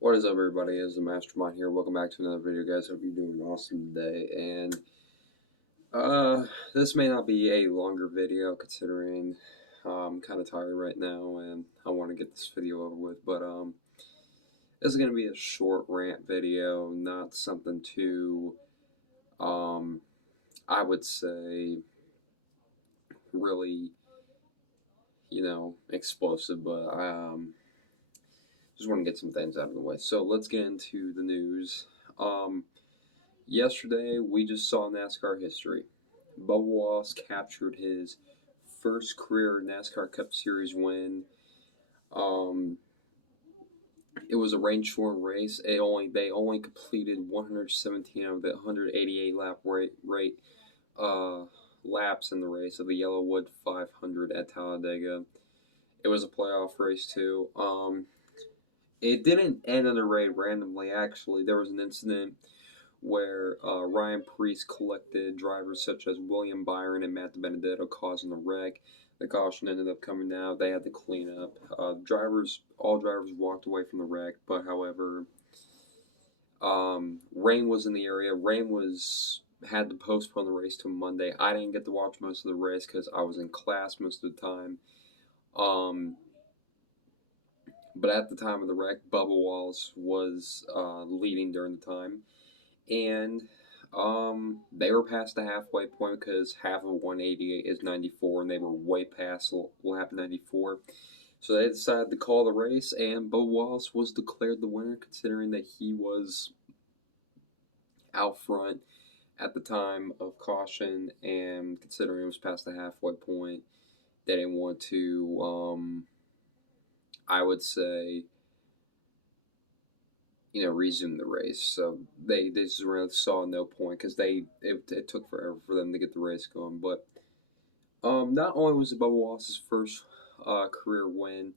What is up, everybody? It's the Mastermind here. Welcome back to another video, guys. Hope you're doing awesome today. And this may not be a longer video, considering I'm kind of tired right now, and I want to get this video over with. But this is gonna be a short rant video, not something too I would say really, explosive. But just want to get some things out of the way. So let's get into the news. Um, Yesterday, we just saw NASCAR history. Bubba Wallace captured his first career NASCAR Cup Series win. Um, it was a rain-shortened race. They only completed 117 out of the 188 laps in the race of the Yellowwood 500 at Talladega. It was a playoff race too. It didn't end in a raid randomly. Actually, there was an incident where Ryan Preece collected drivers such as William Byron and Matt DiBenedetto, causing a wreck. The caution ended up coming out. They had to clean up. All drivers walked away from the wreck, but however, rain was in the area. Had to postpone the race to Monday. I didn't get to watch most of the race because I was in class most of the time. But at the time of the wreck, Bubba Wallace was leading during the time. And they were past the halfway point because half of 188 is 94, and they were way past lap 94. So they decided to call the race, and Bubba Wallace was declared the winner, considering that he was out front at the time of caution, and considering it was past the halfway point, they didn't want to, I would say, resume the race. So they just really saw no point because it took forever for them to get the race going. But not only was it Bubba Wallace's first career win,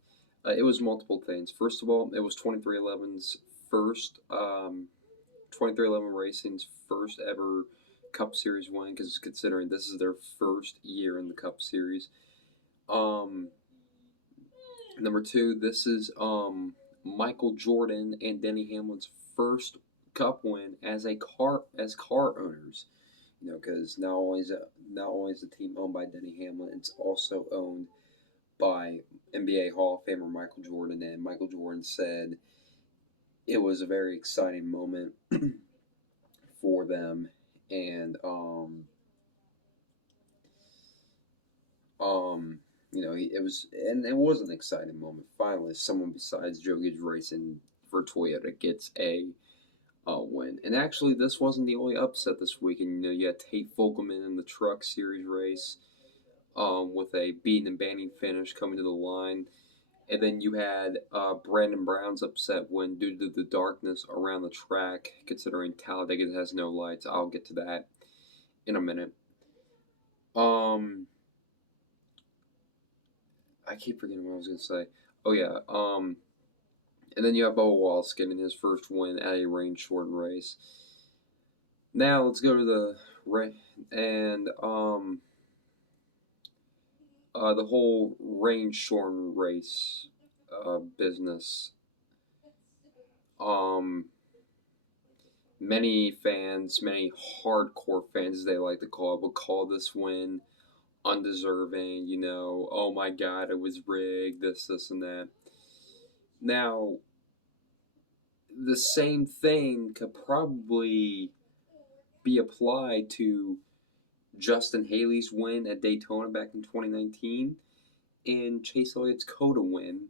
it was multiple things. First of all, it was 23XI's first 23XI Racing's first ever Cup Series win, because considering this is their first year in the Cup Series. Number two, this is Michael Jordan and Denny Hamlin's first Cup win as car owners. Because not only is the team owned by Denny Hamlin, it's also owned by NBA Hall of Famer Michael Jordan. And Michael Jordan said it was a very exciting moment for them, and it was an exciting moment. Finally, someone besides Joe Gibbs Racing for Toyota gets a win. And actually, this wasn't the only upset this weekend. You had Tate Fulkelman in the Truck Series race with a beating and banning finish coming to the line. And then you had Brandon Brown's upset win due to the darkness around the track, considering Talladega has no lights. I'll get to that in a minute. I keep forgetting what I was going to say. Oh, yeah. And then you have Bubba Wallace getting his first win at a rain-shortened race. Now let's go to the the whole rain-shortened race business. Many hardcore fans, as they like to call it, would call this win undeserving. Oh my God, it was rigged. This, and that. Now, the same thing could probably be applied to Justin Haley's win at Daytona back in 2019 and Chase Elliott's COTA win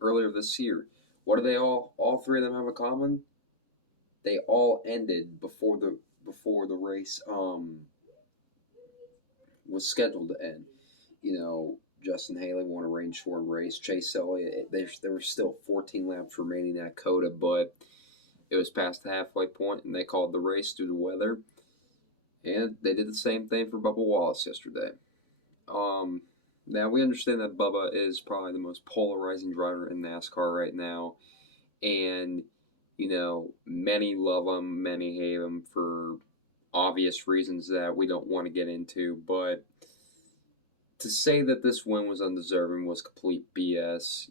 earlier this year. What do they all three of them have in common? They all ended before the race was scheduled to end. Justin Haley won a rain-shortened race. Chase Elliott, there were still 14 laps remaining at COTA, but it was past the halfway point, and they called the race due to weather. And they did the same thing for Bubba Wallace yesterday. Now, we understand that Bubba is probably the most polarizing driver in NASCAR right now. And, many love him, many hate him for obvious reasons that we don't want to get into. But to say that this win was undeserving was complete BS.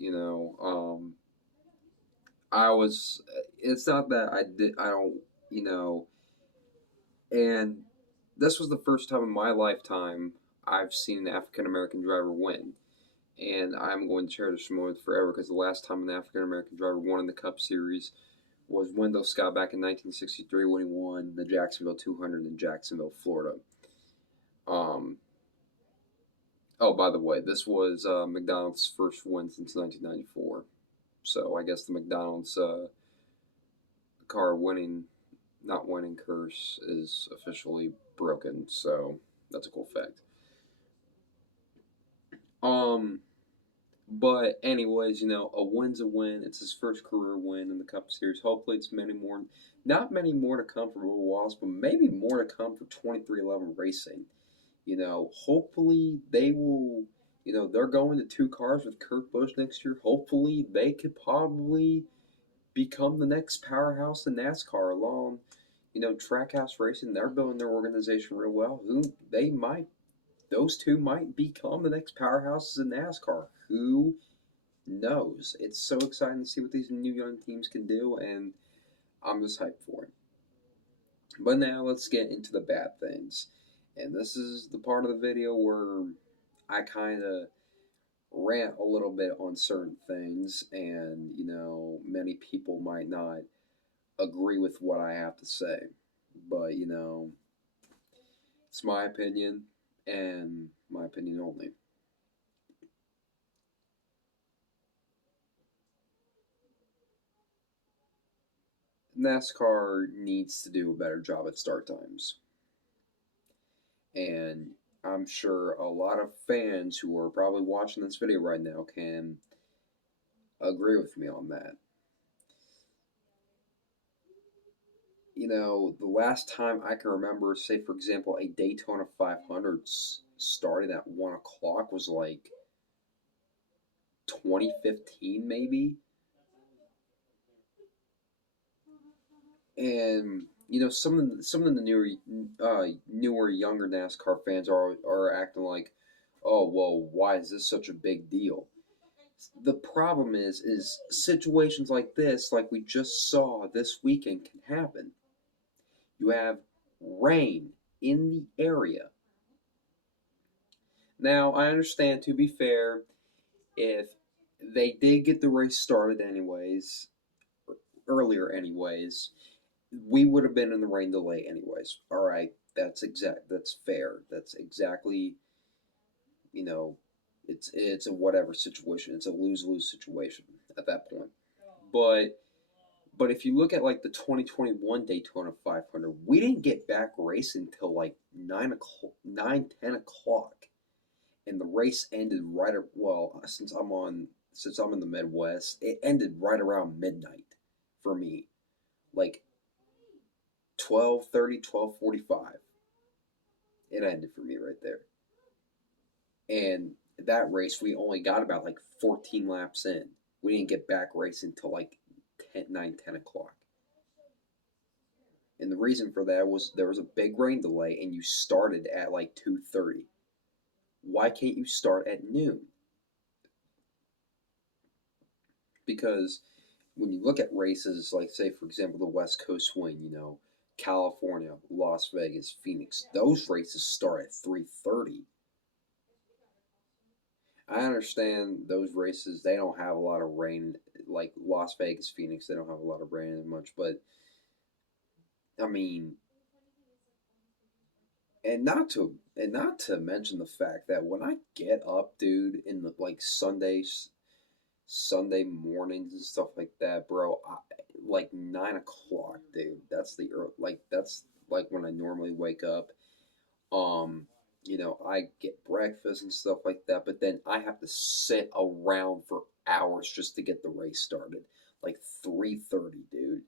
I was. It's not that I did. I don't. You know. And this was the first time in my lifetime I've seen an African American driver win. And I'm going to cherish this moment forever because the last time an African American driver won in the Cup Series was Wendell Scott back in 1963 when he won the Jacksonville 200 in Jacksonville, Florida. Um, oh, by the way, this was McDonald's first win since 1994. So I guess the McDonald's car winning, not winning curse is officially broken. So that's a cool fact. Um, but anyways, a win's a win. It's his first career win in the Cup Series. Hopefully, it's many more. Not many more to come for Bubba Wallace, but maybe more to come for 2311 Racing. Hopefully they will. They're going to two cars with Kurt Busch next year. Hopefully, they could probably become the next powerhouse in NASCAR along. Trackhouse Racing. They're building their organization real well. Who they might those two might become the next powerhouses in NASCAR. Who knows? It's so exciting to see what these new young teams can do, and I'm just hyped for it. But now let's get into the bad things. And this is the part of the video where I kind of rant a little bit on certain things, and many people might not agree with what I have to say. But it's my opinion, and my opinion only. NASCAR needs to do a better job at start times. And I'm sure a lot of fans who are probably watching this video right now can agree with me on that. The last time I can remember, say, for example, a Daytona 500 starting at 1 o'clock was like 2015, maybe. And some of the newer younger NASCAR fans are acting like, oh well, why is this such a big deal? The problem is situations like this, like we just saw this weekend, can happen. You have rain in the area. Now I understand, to be fair, if they did get the race started anyways, earlier anyways, we would have been in the rain delay anyways. All right, that's fair. That's exactly, you know, it's a whatever situation. It's a lose-lose situation at that point. But if you look at like the 2021 Daytona 500, we didn't get back racing until like 9 o'clock, 9, 10 o'clock, and the race ended right at, well, since I'm in the Midwest, it ended right around midnight for me, like 12:30, 12:45. It ended for me right there. And that race, we only got about like 14 laps in. We didn't get back racing until like 10 o'clock. And the reason for that was there was a big rain delay and you started at like 2:30. Why can't you start at noon? Because when you look at races like, say, for example, the West Coast Swing, California, Las Vegas, Phoenix, those races start at 3:30. I understand those races, they don't have a lot of rain, like Las Vegas, Phoenix, they don't have a lot of rain much, but I mean, and not to mention the fact that when I get up, dude, in the like Sunday mornings and stuff like that, bro, like 9 o'clock, dude. That's like when I normally wake up. Um, I get breakfast and stuff like that, but then I have to sit around for hours just to get the race started. Like 3:30, dude.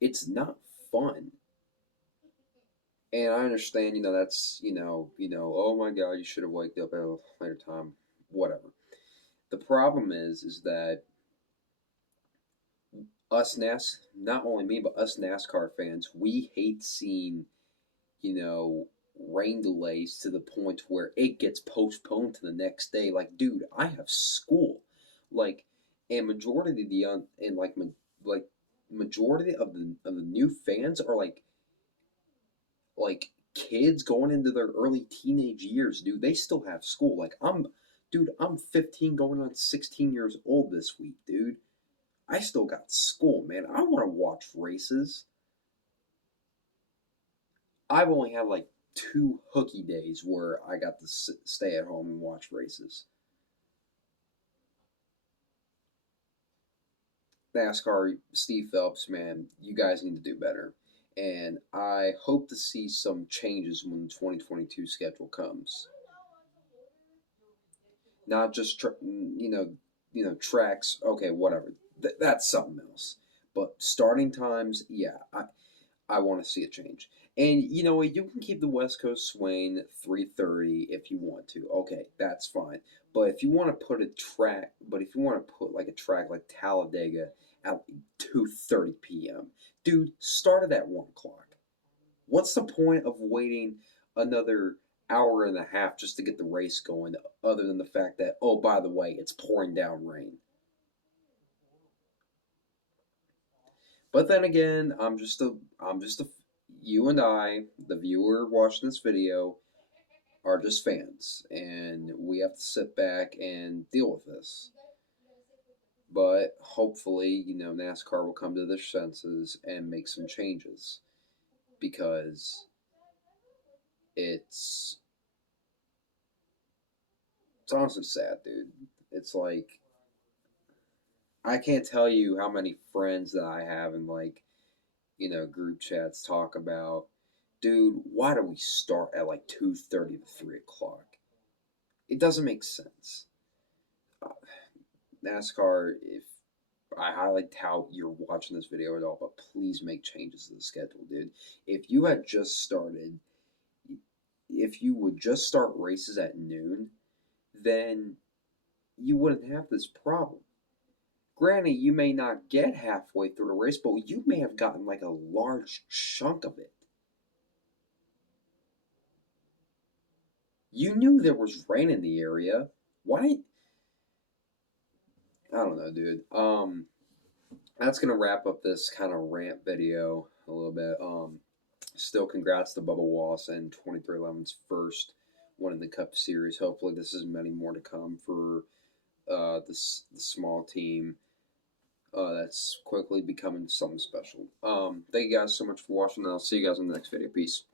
It's not fun. And I understand, that's, oh my god, you should have waked up at a later time, whatever. The problem is that not only me, but us NASCAR fans, we hate seeing, you know, rain delays to the point where it gets postponed to the next day. Like, dude, I have school. Like, and majority of the and like majority of the new fans are like kids going into their early teenage years, dude. They still have school. Dude, I'm 15 going on 16 years old this week, dude. I still got school, man. I want to watch races. I've only had like two hooky days where I got to stay at home and watch races. NASCAR, Steve Phelps, man, you guys need to do better. And I hope to see some changes when the 2022 schedule comes. Not just tracks. Okay, whatever. That's something else. But starting times, yeah, I want to see a change. And you know what? You can keep the West Coast swaying at 3:30 if you want to. Okay, that's fine. But if you want to put like a track like Talladega at 2:30 p.m., dude, start it at 1 o'clock. What's the point of waiting another hour and a half just to get the race going, other than the fact that, oh, by the way, it's pouring down rain? But then again, you and I, the viewer watching this video, are just fans, and we have to sit back and deal with this. But hopefully, NASCAR will come to their senses and make some changes because it's it's honestly sad, dude. It's like I can't tell you how many friends that I have in group chats talk about, dude, why do we start at like 2:30 to 3 o'clock? It doesn't make sense. Uh, NASCAR, if I highlight how you're watching this video at all, but please make changes to the schedule, dude. If you had just started, if you would just start races at noon, then you wouldn't have this problem. Granted, you may not get halfway through the race, but you may have gotten like a large chunk of it. You knew there was rain in the area. Why? I don't know, dude. That's gonna wrap up this kind of rant video a little bit. Still, congrats to Bubba Wallace and 2311's first one in the Cup Series. Hopefully, this is many more to come for the small team that's quickly becoming something special. Thank you guys so much for watching, and I'll see you guys in the next video. Peace.